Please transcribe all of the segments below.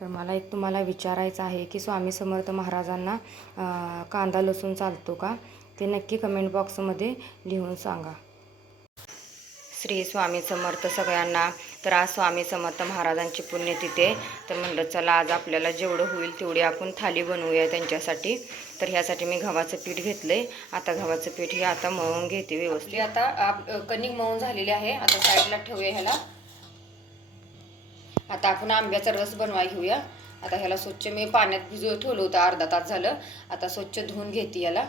तर मला एक तुम्हाला विचारायचं आहे की स्वामी समर्थ महाराजांना कांदा लसूण चालतो का? ते नक्की कमेंट बॉक्समध्ये लिहून सांगा. श्री स्वामी समर्थ सगळ्यांना तर आज स्वामी समर्थ महाराजांची पुण्यतिथे आहे. तर म्हणलं चला आज आपल्याला जेवढं होईल तेवढी आपण थाली बनवूया त्यांच्यासाठी. तर ह्यासाठी मी गव्हाचं पीठ घेतलंय. आता गव्हाचं पीठ हे आता मळून घेते व्यवस्थित. आता आप कणिक मळून झालेली आहे. आता साईडला ठेवूया ह्याला. आता आपण आंब्याचा रस बनवाय घेऊया. आता ह्याला स्वच्छ मी पाण्यात भिजवत ठेवलं होतं अर्धा तास झालं. आता स्वच्छ धुवून घेते याला.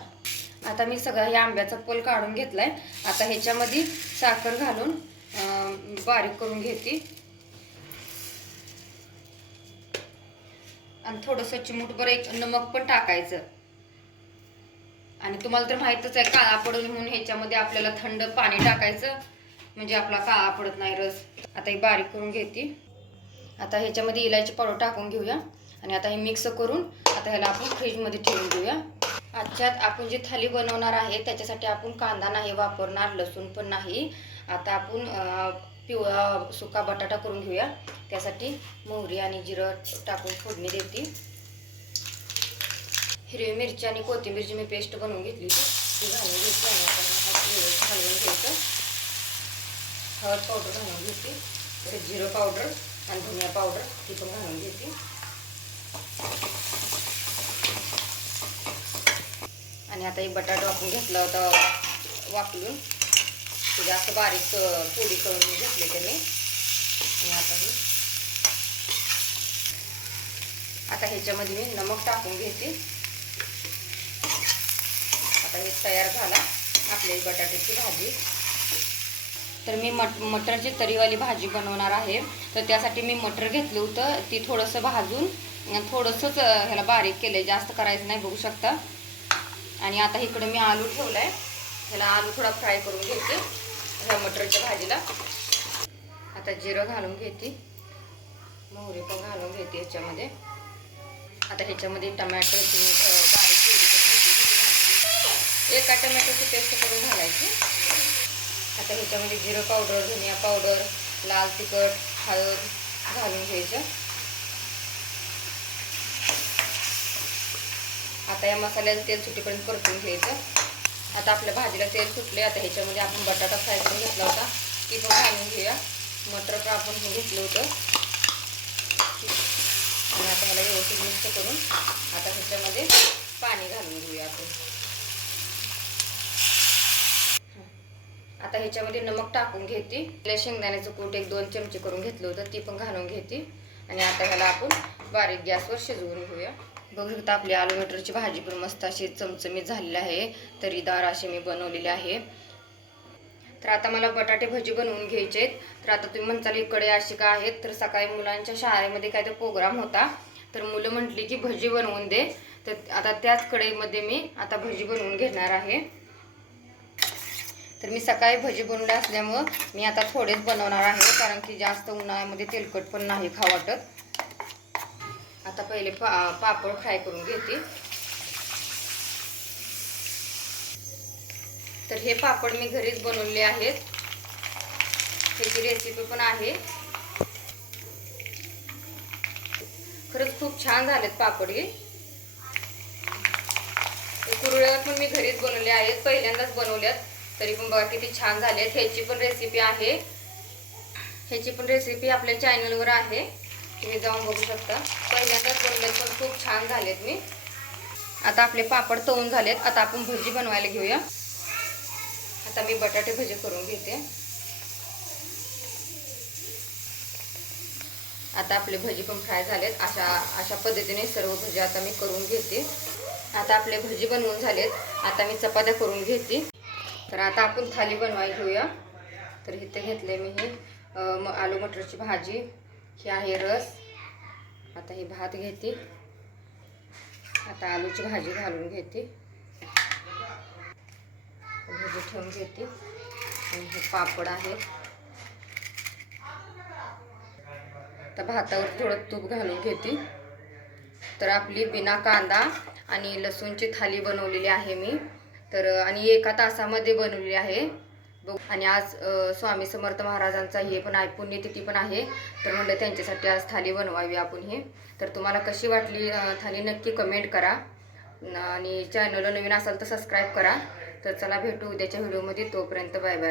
आता मी सगळा ह्या आंब्याचा पोल काढून घेतला आहे आता ह्याच्यामध्ये साखर घालून बारीक करून घेते. आणि थोडंसं चिमूटभर एक नमक पण टाकायचं. आणि तुम्हाला तर माहीतच आहे काळा पडून म्हणून ह्याच्यामध्ये आपल्याला थंड पाणी टाकायचं. म्हणजे आपला काळा पडत नाही रस. आता हे बारीक करून घेते. आता ह्याच्यामध्ये इलायची पावडर टाकून घेऊया. आणि आता हे मिक्स करून आता ह्याला आपण फ्रीजमध्ये ठेवून घेऊया आजच्यात आपण जी थाली बनवणार आहे त्याच्यासाठी आपण कांदा नाही वापरणार लसूण पण नाही. आता आपण पिवळा सुका बटाटा करून घेऊया. त्यासाठी मोहरी आणि जिरं टाकून फोडणी देते. हिरवी मिरची आणि कोथिंबीरची मी पेस्ट बनवून घेतली होती. ती घालून घेतली आणि आपण हा घ्यायचं. हळद पावडर घालून घेते. जिरं पावडर. आणि धनिया पावडर ती पण घालून घेते. आणि आता एक बटाटा वापरून घेतला होता वापरून ते जास्त बारीक पोळी करून घेतले त्याने. आणि आता हे. आता ह्याच्यामध्ये मी नमक टाकून घेते. आता हे तयार झाला आपली बटाट्याची भाजी. तर मी मट मटरची तरीवाली भाजी बनवणार आहे. तर त्यासाठी मी मटर घेतलं होतं. ती थोडंसं भाजून थोडंसंच ह्याला बारीक केलं जास्त करायचं नाही बघू शकता. आणि आता इकडं मी आलू ठेवलाय. ह्याला आलू थोडा फ्राय करून घेते. ह्या मटरच्या भाजीला. आता जिरं घालून घेते. मोहरी पण घालून घेते ह्याच्यामध्ये आता ह्याच्यामध्ये टमॅटोची बारीक एका टमॅटोची पेस्ट करून घालायची. आता ह्याच्यामध्ये जिरं पावडर धनिया पावडर लाल तिखट हळद घालून घ्यायचं. आता या मसाल्याचं तेल सुटीपर्यंत परतून घ्यायचं. आता आपल्या भाजीला तेल सुटले आता ह्याच्यामध्ये आपण बटाटा फ्राय करून घेतला होता ती पण घालून घेऊया. मटर पण आपण हे घेतलं होतं. आणि आता ह्याला व्यवस्थित मिक्स करून आता ह्याच्यामध्ये पाणी घालून घेऊया आपण. आता ह्याच्यामध्ये नमक टाकून घेते. आपल्या शेंगदाण्याचं कूट एक दोन चमचे करून घेतलं होतं ती पण घालून घेते. आणि आता ह्याला आपण बारीक गॅसवर शिजवून घेऊया. बघू शकता आपली आलू मटरची भाजी पण मस्त अशी चमचमीत झालेली आहे. तरीदार अशी मी बनवलेली आहे. तर आता मला बटाटे भजी बनवून घ्यायचे आहेत. तर आता तुम्ही म्हणताल इकडे अशी का आहेत तर सकाळी मुलांच्या शाळेमध्ये काय प्रोग्राम होता. तर मुलं म्हटली की भजी बनवून दे. तर आता त्याच कढईमध्ये मी आता भजी बनवून घेणार आहे. तर मी सकाळी भजी बनवले असल्यामुळं मी आता थोडेच बनवणार आहे कारण की जास्त उन्हाळ्यामध्ये तेलकट पण नाही खा वाटत. आता पहिले पा पापड फ्राय करून घेते. तर हे पापड मी घरीच बनवले आहेत. त्याची रेसिपी पण आहे. खरंच खूप छान झालेत पापड हे. कुरड्या पण मी घरीच बनवले आहेत पहिल्यांदाच बनवल्यात. तरी पण बघा किती छान झाले आहेत. ह्याची पण रेसिपी आहे. ह्याची पण रेसिपी आपल्या चॅनलवर आहे. तुम्ही जाऊन बघू शकता. पहिल्यांदाच बनवलेत पण खूप छान झालेत मी. आता आपले पापड तळून झालेत. आता आपण भजी बनवायला घेऊया. आता मी बटाटे भजी करून घेते. आता आपले भजी पण फ्राय झालेत. अशा अशा पद्धतीने सर्व भजी आता मी करून घेते. आता आपले भजी बनवून झालेत. आता मी चपात्या करून घेते. तर आता आपण थाली बनवायला घेऊया. तर इथे घेतले मी हे म- आलू मटरची भाजी. ही आहे रस. आता ही भात घेते. आता आलूची भाजी घालून घेते. भजी ठेवून घेते. आणि हे पापड आहे. तर भातावर थोडं तूप घालून घेते. तर आपली बिना कांदा आणि लसूणची थाली बनवलेली आहे मी. तर आणि एका तासामध्ये बनवली आहे. बघू. आणि आज स्वामी समर्थ महाराजांचा हे पण आहे पुण्यतिथी पण आहे. तर म्हणलं त्यांच्यासाठी आज थाली बनवावी आपण हे. तर तुम्हाला कशी वाटली थाली नक्की कमेंट करा. आणि चॅनलला नवीन असाल तर सबस्क्राईब करा. तर चला भेटू उद्याच्या व्हिडिओमध्ये तोपर्यंत बाय बाय